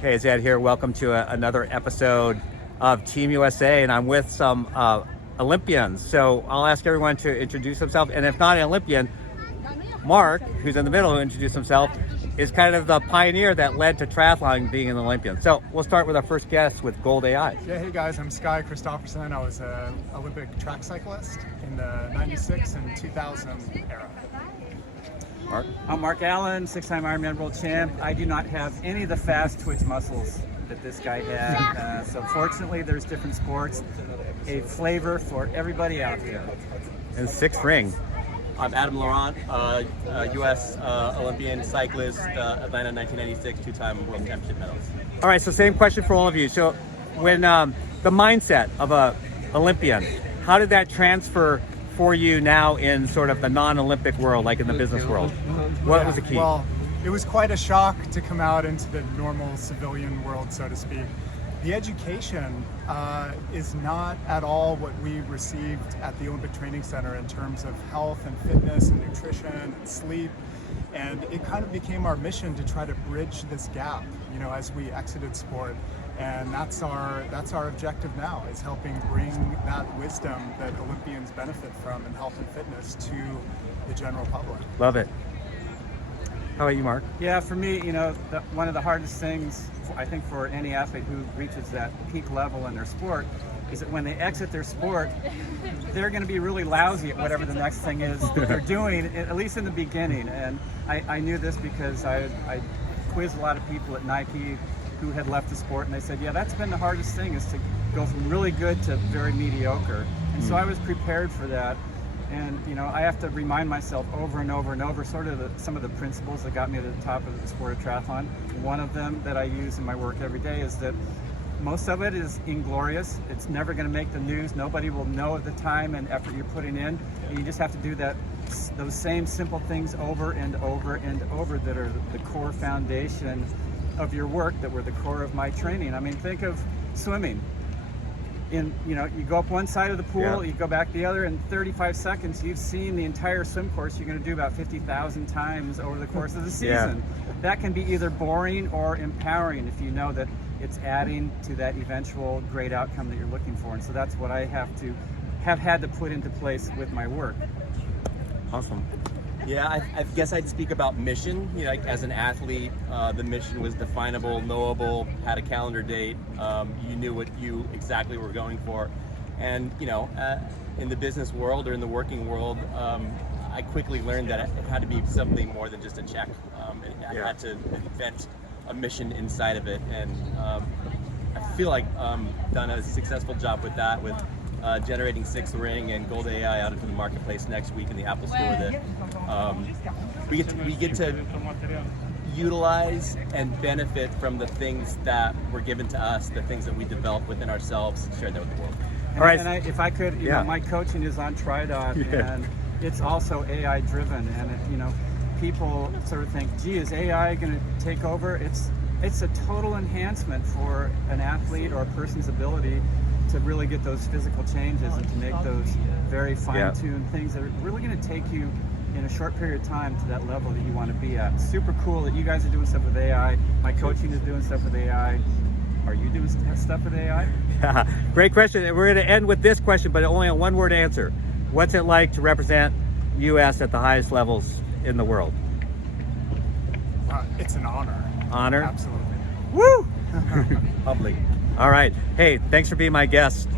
Hey, it's Ed here. Welcome to another episode of Team USA, and I'm with some Olympians. So I'll ask everyone to introduce themselves, and if not an Olympian, Mark, who's in the middle, who introduced himself, is kind of the pioneer that led to triathlon being an Olympian. So we'll start with our first guest with Gold AI. Yeah, hey guys, I'm Sky Christopherson. I was an Olympic track cyclist in the 96 and 2000 era. Mark? I'm Mark Allen, six-time Ironman world champ. I do not have any of the fast twitch muscles that this guy had. So fortunately, there's different sports, a flavor for everybody out there. And sixth ring. I'm Adam Laurent, U.S. Olympian cyclist, Atlanta 1996, two-time world championship medalist. All right, so same question for all of you. So when the mindset of a Olympian, how did that transfer for you now in sort of the non-Olympic world, like in the business world? What was the key? Well, it was quite a shock to come out into the normal civilian world, so to speak. The education is not at all what we received at the Olympic Training Center in terms of health and fitness and nutrition and sleep. And it kind of became our mission to try to bridge this gap, you know, as we exited sport. And that's our objective now, is helping bring that wisdom that Olympians benefit from in health and fitness to the general public. Love it. How about you, Mark? Yeah, for me, you know, one of the hardest things, I think, for any athlete who reaches that peak level in their sport is that when they exit their sport, they're going to be really lousy at whatever the next thing is that they're doing, at least in the beginning. And I knew this because I quizzed a lot of people at Nike who had left the sport, and they said, yeah, that's been the hardest thing, is to go from really good to very mediocre. And so I was prepared for that. And you know, I have to remind myself over and over and over sort of some of the principles that got me to the top of the sport of triathlon. One of them that I use in my work every day is that most of it is inglorious. It's never going to make the news. Nobody will know of the time and effort you're putting in. And you just have to do those same simple things over and over and over that are the core foundation of your work, that were the core of my training. I mean, think of swimming. You know, you go up one side of the pool, you go back the other, in 35 seconds, you've seen the entire swim course you're going to do about 50,000 times over the course of the season. That can be either boring or empowering if you know that it's adding to that eventual great outcome that you're looking for. And so that's what I have had to put into place with my work. Awesome. Yeah, I guess I'd speak about mission. You know, like as an athlete, the mission was definable, knowable, had a calendar date. You knew what you exactly were going for. And, you know, in the business world or in the working world, I quickly learned that it had to be something more than just a check. I had to invent a mission inside of it. And I feel like done a successful job with that, with generating sixth ring and Gold AI out into the marketplace next week in the Apple Store. That we get to utilize and benefit from the things that were given to us, the things that we develop within ourselves, and share that with the world. All right. And if I could, you know, my coaching is on TriDot, and it's also AI driven. And you know, people sort of think, gee, is AI going to take over? It's a total enhancement for an athlete or a person's ability to really get those physical changes and to make those very fine-tuned things that are really going to take you in a short period of time to that level that you want to be at. Super cool that you guys are doing stuff with AI. My coaching is doing stuff with AI. Are you doing stuff with AI? Yeah, great question. And we're going to end with this question, but only a one-word answer. What's it like to represent U.S. at the highest levels in the world? It's an honor. Honor? Absolutely. Woo! Humbling. All right. Hey, thanks for being my guest.